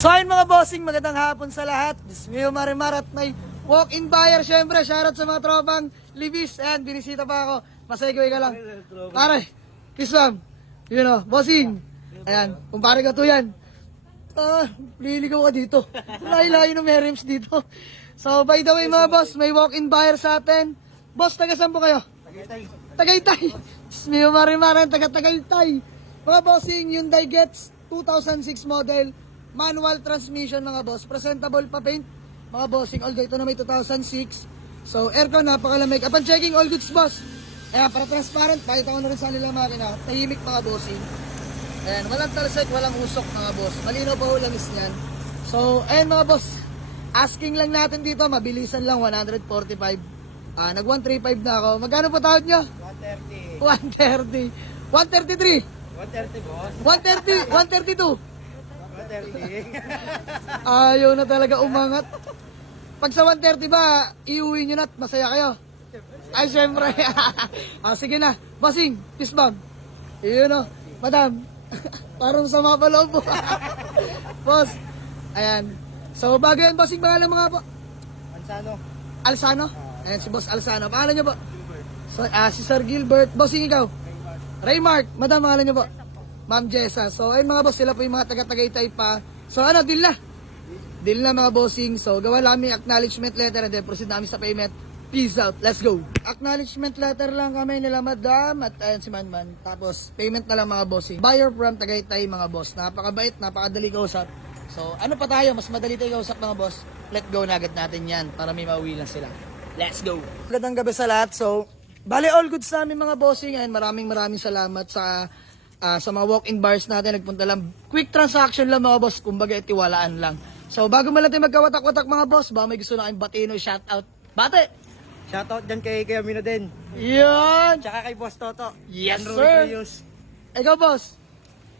So ayun mga bossing, magandang hapon sa lahat. Dismayo Marimar at may walk-in buyer syempre. Shoutout sa mga tropang Libis. Ayan, binisita pa ako. Masaygoy ka lang. Pare, kiss ma'am. Yun o, bossing. Ayan, kumpare ka to yan. Liligaw ka dito. Layo-layo ng Merims dito. So by the way mga boss, may walk-in buyer sa atin. Boss, taga saan po kayo? Tagaytay. Dismayo Marimar, taga-Tagaytay. Mga bossing, Hyundai Getz 2006 model. Manual transmission mga boss, presentable pa paint mga bossing, although ito na may 2006. So aircon napakalamig. Upon checking, all goods boss. Ayan, para transparent, pakita ko na rin sa nila makina. Tahimik mga bossing. Ayan, walang talsik, walang usok mga boss. Malinaw pa ho langis niyan. So ayan mga boss, asking lang natin dito, mabilisan lang, 145. Nag 135 na ako. Magkano po tawad nyo? 130. 130. 133. 130 boss. 130. 132. 130. Ayaw na talaga umangat. Pag sa 130 ba, iuwi nyo na at masaya kayo? Ay, syempre. Sige na. Bossing, peace bag. Iyon o. Madam, parang sama pa loob po. Boss, ayan. So, bago yan, bossing, pangalan mga po? Ansano? Alsano? Ayan, si Boss Alsano. Pangalan nyo po? So, si Sir Gilbert. Bossing, ikaw? Raymark. Madam, pangalan nyo po? Ma'am Jessa. So, ayun mga boss, sila po yung mga taga-Tagaytay pa. So, ano, deal na. Deal na mga bossing. So, gawa namin acknowledgement letter and then proceed namin sa payment. Peace out. Let's go. Acknowledgement letter lang kami nila madam at ayun si Manman. Tapos, payment na lang mga bossing. Buyer from Tagaytay mga boss. Napakabait, napakadali kausap. So, ano pa tayo? Mas madali tayo kausap mga boss. Let go na agad natin yan para may mauwi lang sila. Let's go. Magandang gabi sa lahat. So, bali all goods namin mga bossing. Ayun, maraming salamat sa mga walk-in bars natin, nagpunta lang. Quick transaction lang mga boss, kumbaga itiwalaan lang. So bago man natin magkawatak-watak mga boss, baka may gusto na kayong batino, shoutout. Bate! Shoutout dyan kay Amino din. Yan! Tsaka kay Boss Toto. Yes, Yan, sir! Reyes. Ikaw boss?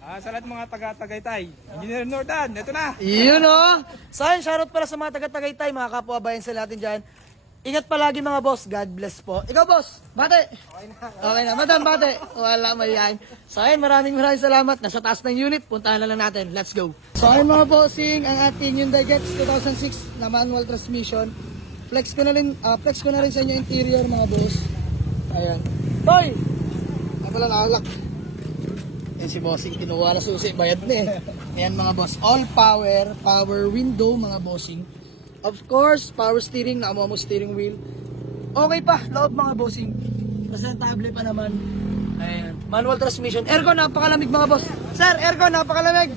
Sa lahat mga taga-Tagaytay, Engineer Nordan, ito na. Yun o! So ayun, shoutout pala sa mga taga-Tagaytay, mga kapwa-bayan sa natin dyan. Ingat palagi mga boss, God bless po. Ikaw boss, bate! Okay na, madam bate. Wala mayayain. So ayun, maraming salamat. Nasa taas ng unit, puntahan na lang natin. Let's go. So ayun mga bossing, ang ating Hyundai Getz 2006 na manual transmission. Flex ko na rin sa inyo interior mga boss. Ayan. Toy! Ay pala nakalak. Yan si bossing, kinuha na susi, bayad na eh. Ayan mga boss, all power window mga bossing. Of course, power steering, naamo mo steering wheel. Okay pa, loob mga bossing. Presentable pa naman. Ayan. Manual transmission. Aircon, napakalamig mga boss. Sir, aircon, napakalamig.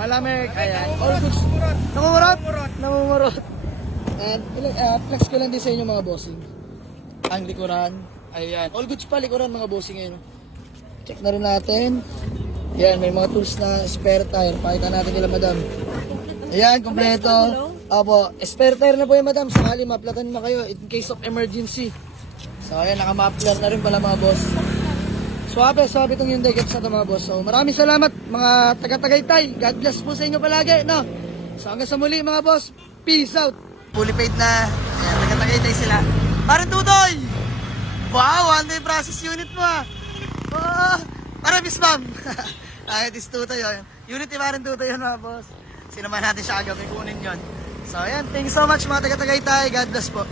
Malamig. Ayan. All goods. Namumurot. And flex ko lang din sa inyo mga bossing. Ang likuran. Ayan. All goods pa, likuran mga bossing. Ayan. Check na rin natin. Ayan, may mga tools na spare tire. Pakita natin nila madam. Ayan, kompleto. Opo, spare tire na po yung madam. Sakali maplatan mo kayo in case of emergency. So ayan, naka-muffler na rin pala mga boss. Swabe itong Hyundai Getz na ito mga boss. So maraming salamat mga taga-Tagaytay. God bless po sa inyo palagi, no? So hanggang sa muli mga boss. Peace out. Fully paid na. Ayan, taga-Tagaytay sila. Parang Tutoy! Wow, one day process unit mo ah. Oh, para miss ma'am. Ay, this Tutoy yun. Unity parang Tutoy yun mga boss. Sinamahan natin siya agad, may kunin yun. So ayan, thank you so much mga taga-Tagaytay. God bless po.